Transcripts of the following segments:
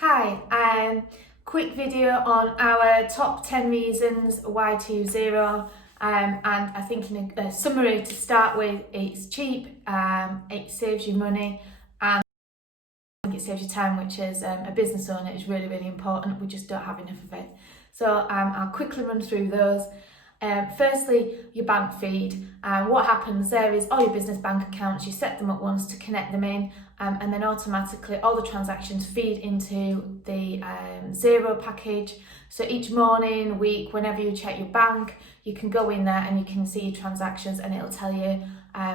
Hi, quick video on our top 10 reasons why to use Xero. And I think in a summary to start with, it's cheap, it saves you money, and I think it saves you time, which as a business owner is really, really important. We just don't have enough of it. So I'll quickly run through those. Firstly, your bank feed. What happens there is all your business bank accounts, you set them up once to connect them in, and then automatically all the transactions feed into the Xero package. So each morning, week, whenever you check your bank, you can go in there and you can see your transactions, and it'll tell you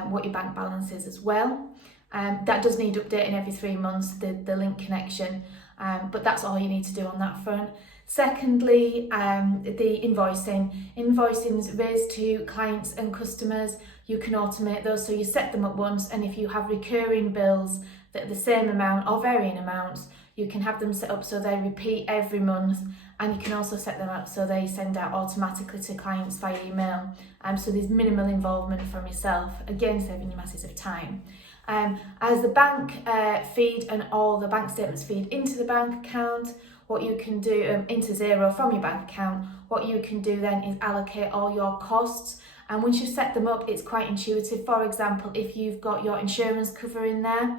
what your bank balance is as well. That does need updating every 3 months, the link connection, but that's all you need to do on that front. Secondly, the invoicing. Invoicings raised to clients and customers, you can automate those, so you set them up once, and if you have recurring bills that are the same amount or varying amounts, you can have them set up so they repeat every month, and you can also set them up so they send out automatically to clients via email. So there's minimal involvement from yourself, again saving you masses of time. As the bank feed and all the bank statements feed into the bank account, what you can do into Xero from your bank account, what you can do then is allocate all your costs. And once you've set them up, it's quite intuitive. For example, if you've got your insurance cover in there,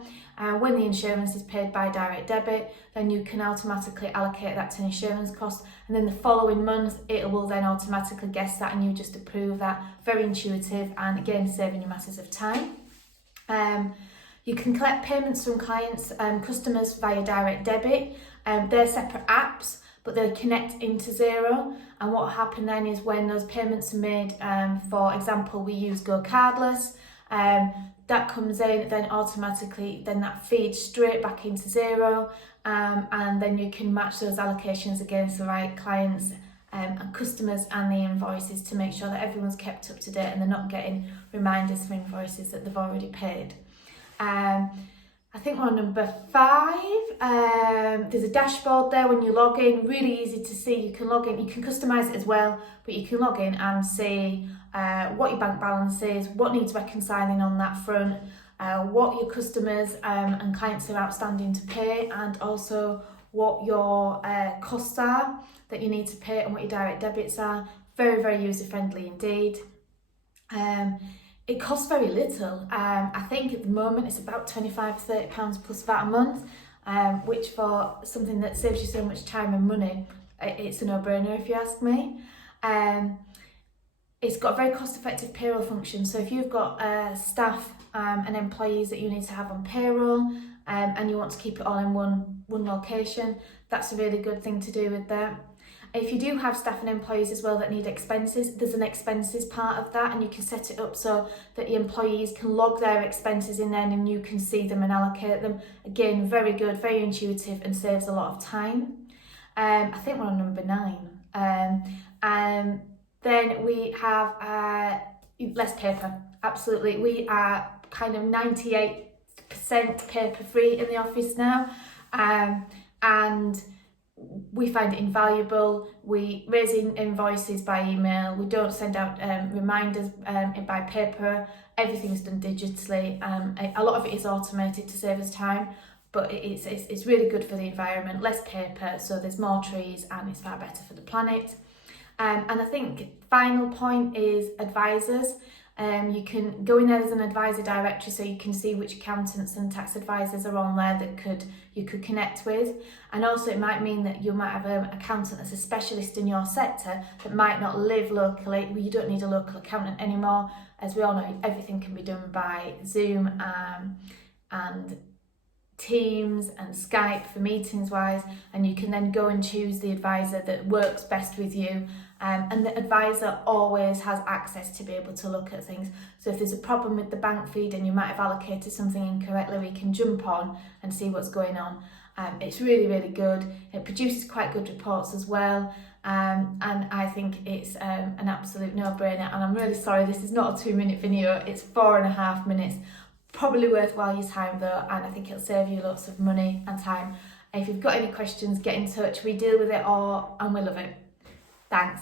when the insurance is paid by direct debit, then you can automatically allocate that to an insurance cost. And then the following month, it will then automatically guess that, and you just approve that. Very intuitive, and again, saving you masses of time. You can collect payments from clients and customers via direct debit. They're separate apps, but they connect into Xero. And what will happen then is when those payments are made, for example, we use Go Cardless, that comes in, then automatically, then that feeds straight back into Xero, and then you can match those allocations against the right clients and customers and the invoices to make sure that everyone's kept up to date and they're not getting reminders for invoices that they've already paid. I think we're on number 5. There's a dashboard there when you log in, really easy to see. You can log in, you can customize it as well, but you can log in and see what your bank balance is, what needs reconciling on that front, what your customers and clients are outstanding to pay, and also what your costs are that you need to pay and what your direct debits are. Very, very user friendly indeed. It costs very little. I think at the moment it's about £25 to £30 plus VAT a month, which for something that saves you so much time and money, it's a no-brainer if you ask me. It's got a very cost-effective payroll function, so if you've got staff and employees that you need to have on payroll, and you want to keep it all in one location, that's a really good thing to do with that. If you do have staff and employees as well that need expenses, there's an expenses part of that, and you can set it up so that your employees can log their expenses in there and you can see them and allocate them. Again, very good, very intuitive, and saves a lot of time. I think we're on number 9. Then we have less paper. Absolutely, we are kind of 98% paper free in the office now, and we find it invaluable. We raise invoices by email. We don't send out reminders by paper. Everything's done digitally. A lot of it is automated to save us time, but it's really good for the environment. Less paper, so there's more trees, and it's far better for the planet. And I think final point is advisors. You can go in there as an advisor directory, so you can see which accountants and tax advisors are on there that you could connect with. And also it might mean that you might have an accountant that's a specialist in your sector that might not live locally. Well, you don't need a local accountant anymore. As we all know, everything can be done by Zoom and Teams and Skype for meetings wise, and you can then go and choose the advisor that works best with you, and the advisor always has access to be able to look at things. So if there's a problem with the bank feed and you might have allocated something incorrectly, we can jump on and see what's going on. It's really, really good. It produces quite good reports as well, and I think it's an absolute no-brainer. And I'm really sorry, this is not a 2-minute video, it's 4.5 minutes. Probably worthwhile your time though, and I think it'll save you lots of money and time. If you've got any questions, get in touch. We deal with it all and we love it. Thanks.